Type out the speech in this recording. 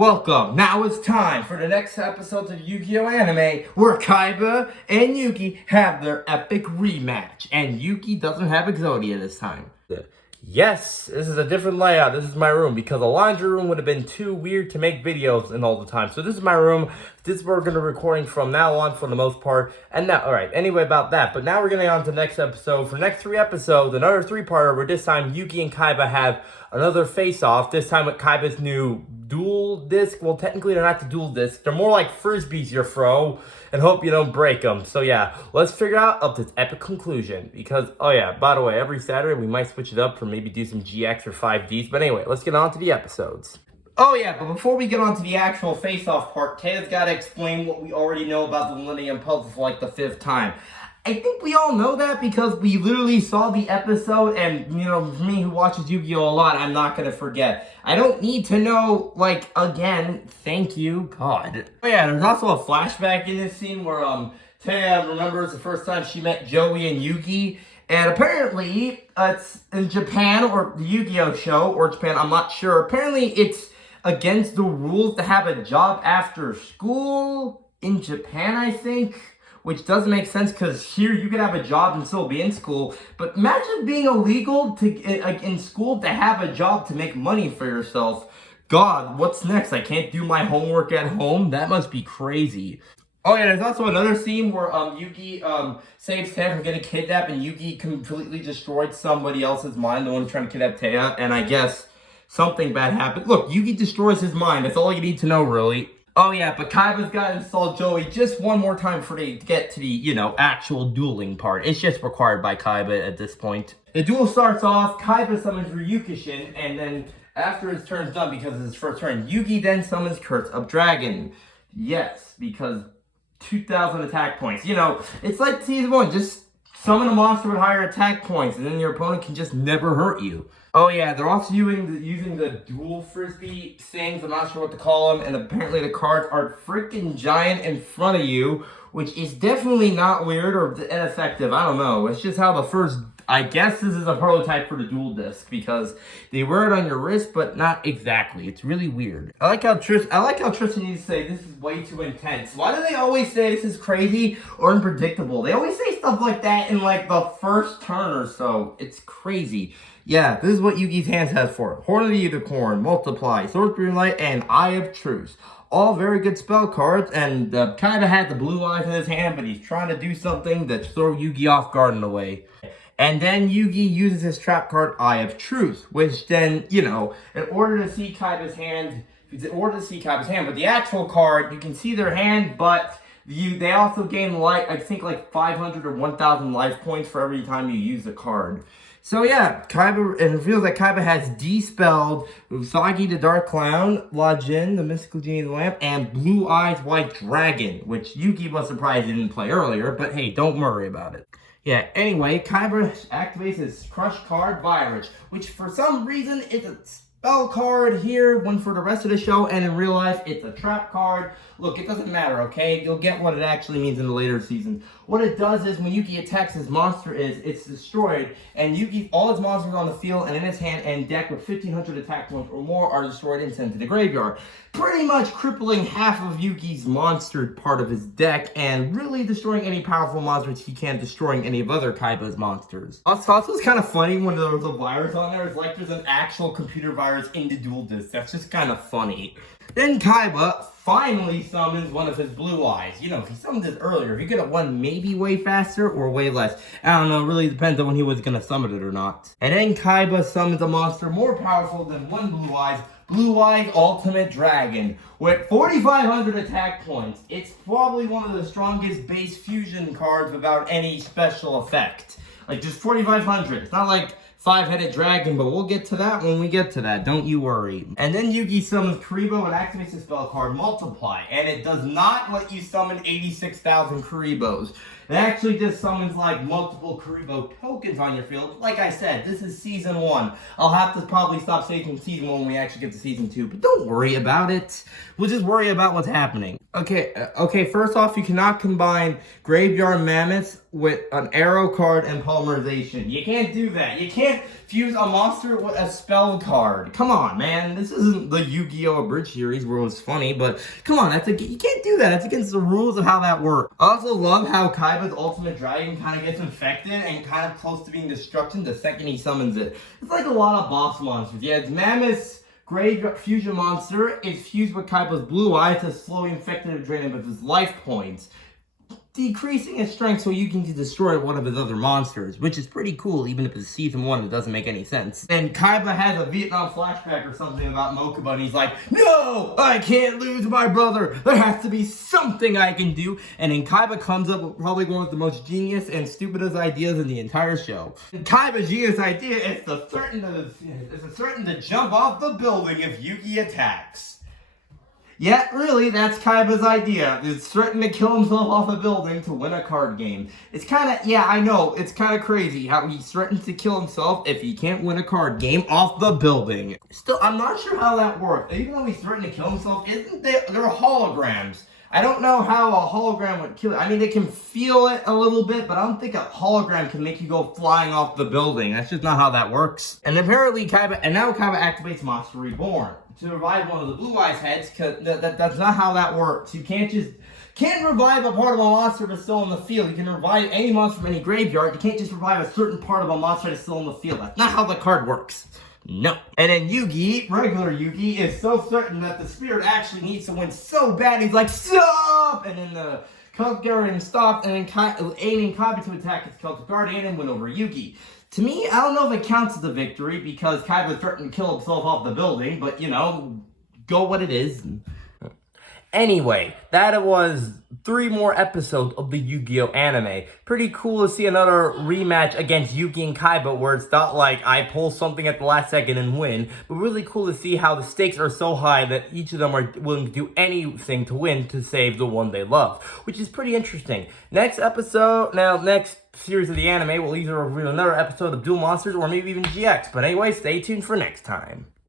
Welcome. Now it's time for the next episode of Yu-Gi-Oh! Anime, where Kaiba and Yugi have their epic rematch, and Yugi doesn't have Exodia this time. Yes, this is a different layout. This is my room because a laundry room would have been too weird to make videos in all the time. So this is my room. This is where we're going to be recording from now on for the most part. And now, alright, anyway about that. But now we're going to get on to the next episode. For the next 3 episodes, another 3-parter where this time Yugi and Kaiba have another face-off. This time with Kaiba's new dual disc. Well, technically they're not the dual disc. They're more like frisbees you throw and hope you don't break them. So yeah, let's figure out up this epic conclusion. Because, oh yeah, by the way, every Saturday we might switch it up for maybe do some GX or 5Ds. But anyway, let's get on to the episodes. Oh yeah, but before we get on to the actual face-off part, Taya's got to explain what we already know about the Millennium Puzzle for like the 5th time. I think we all know that because we literally saw the episode, and, you know, for me who watches Yu-Gi-Oh! A lot, I'm not going to forget. I don't need to know, like, again, thank you, God. Oh yeah, there's also a flashback in this scene where, Taya remembers the first time she met Joey and Yugi, and apparently, it's in Japan, or the Yu-Gi-Oh! Show, or Japan, I'm not sure. Apparently, it's against the rules to have a job after school in Japan, I think. Which doesn't make sense because here you can have a job and still be in school. But imagine being illegal in school to have a job to make money for yourself. God, what's next? I can't do my homework at home? That must be crazy. Oh yeah, there's also another scene where Yugi saves Taya from getting kidnapped, and Yugi completely destroyed somebody else's mind, the one trying to kidnap Taya, and I guess something bad happened. Look, Yugi destroys his mind. That's all you need to know, really. Oh yeah, but Kaiba's got to install Joey just one more time for to get to the, you know, actual dueling part. It's just required by Kaiba at this point. The duel starts off, Kaiba summons Ryukushin, and then after his turn's done, because it's his first turn, Yugi then summons Curse of Dragon. Yes, because 2,000 attack points. You know, it's like Season 1, just summon a monster with higher attack points, and then your opponent can just never hurt you. Oh yeah, they're also using the dual frisbee things, I'm not sure what to call them, and apparently the cards are freaking giant in front of you, which is definitely not weird or ineffective, I don't know. It's just how the first, I guess this is a prototype for the dual disc, because they wear it on your wrist, but not exactly. It's really weird. I like how Tristan used to say, this is way too intense. Why do they always say this is crazy or unpredictable? They always say stuff like that in like the first turn or so. It's crazy. Yeah, this is what Yugi's hands has for it. Horn of the Unicorn, Multiply, Sword Green Light, and Eye of Truth. All very good spell cards, and kind of had the blue eyes in his hand, but he's trying to do something to throw Yugi off guard in a way. And then Yugi uses his trap card, Eye of Truth, which then, you know, in order to see Kaiba's hand, but the actual card, you can see their hand, but they also gain, like, I think, like 500 or 1,000 life points for every time you use the card. So yeah, Kaiba, and it feels like Kaiba has de-spelled Usagi the Dark Clown, La Jin, the Mystical Genie of the Lamp, and Blue Eyes White Dragon, which Yugi was surprised he didn't play earlier, but hey, don't worry about it. Yeah, anyway, Kaiba activates his Crush card, Virus, which for some reason is a spell card here, one for the rest of the show, and in real life, it's a trap card. Look, it doesn't matter, okay? You'll get what it actually means in the later seasons. What it does is when Yugi attacks his monster it's destroyed, and Yugi, all his monsters on the field and in his hand and deck with 1,500 attack points or more are destroyed and sent to the graveyard. Pretty much crippling half of Yugi's monster part of his deck and really destroying any powerful monsters he can, destroying any of other Kaiba's monsters. Also, it's kind of funny when there was a virus on there. It's like there's an actual computer virus in the dual disc. That's just kind of funny. Then Kaiba finally summons one of his blue eyes. You know, if he summoned this earlier, he could have won maybe way faster or way less. I don't know, it really depends on when he was going to summon it or not. And then Kaiba summons a monster more powerful than one Blue Eyes Ultimate Dragon, with 4,500 attack points. It's probably one of the strongest base fusion cards without any special effect. Like, just 4,500. It's not like 5-headed dragon, but we'll get to that when we get to that, don't you worry. And then Yugi summons Kuribo and activates the spell card Multiply, and it does not let you summon 86,000 Kuribos. It actually just summons like multiple Karibo tokens on your field. Like I said, this is season 1. I'll have to probably stop saying season 1 when we actually get to season 2, but don't worry about it. We'll just worry about what's happening. Okay, first off, you cannot combine Graveyard Mammoths with an arrow card and polymerization. You can't do that. You can't fuse a monster with a spell card. Come on, man. This isn't the Yu-Gi-Oh! Abridged series where it was funny, but come on, you can't do that. That's against the rules of how that works. I also love how Kaiba's Ultimate Dragon kind of gets infected and kind of close to being destruction the second he summons it. It's like a lot of boss monsters. Yeah, it's Mammoth's Grave Fusion Monster is fused with Kaiba's Blue Eye to slowly infect and drain him of his life points, decreasing his strength so you can destroy one of his other monsters, which is pretty cool, even if it's season 1, it doesn't make any sense. And Kaiba has a Vietnam flashback or something about Mokuba, and he's like, no, I can't lose my brother. There has to be something I can do. And then Kaiba comes up with probably one of the most genius and stupidest ideas in the entire show. And Kaiba's genius idea is to threaten to jump off the building if Yugi attacks. Yeah, really, that's Kaiba's idea. It's threatening to kill himself off a building to win a card game. It's kind of, yeah, I know, it's kind of crazy how he threatens to kill himself if he can't win a card game off the building. Still, I'm not sure how that works. Even though he's threatening to kill himself, they're holograms. I don't know how a hologram would kill it. I mean, they can feel it a little bit, but I don't think a hologram can make you go flying off the building. That's just not how that works. And apparently now Kaiba activates Monster Reborn to revive one of the Blue Eyes heads, because that's not how that works. You can't revive a part of a monster that's still in the field. You can revive any monster from any graveyard. You can't just revive a certain part of a monster that's still in the field. That's not how the card works. No. And then Yugi, regular Yugi, is so certain that the spirit actually needs to win so bad, he's like, stop! And then the Celtic Guardian stopped, and then aiming Kaiba to attack his Celtic Guardian and win over Yugi. To me, I don't know if it counts as a victory, because Kaiba threatened to kill himself off the building, but, you know, go what it is. Anyway, that was 3 more episodes of the Yu-Gi-Oh! Anime. Pretty cool to see another rematch against Yugi and Kaiba, where it's not like I pull something at the last second and win, but really cool to see how the stakes are so high that each of them are willing to do anything to win to save the one they love, which is pretty interesting. Next series of the anime will either reveal another episode of Duel Monsters or maybe even GX, but anyway, stay tuned for next time.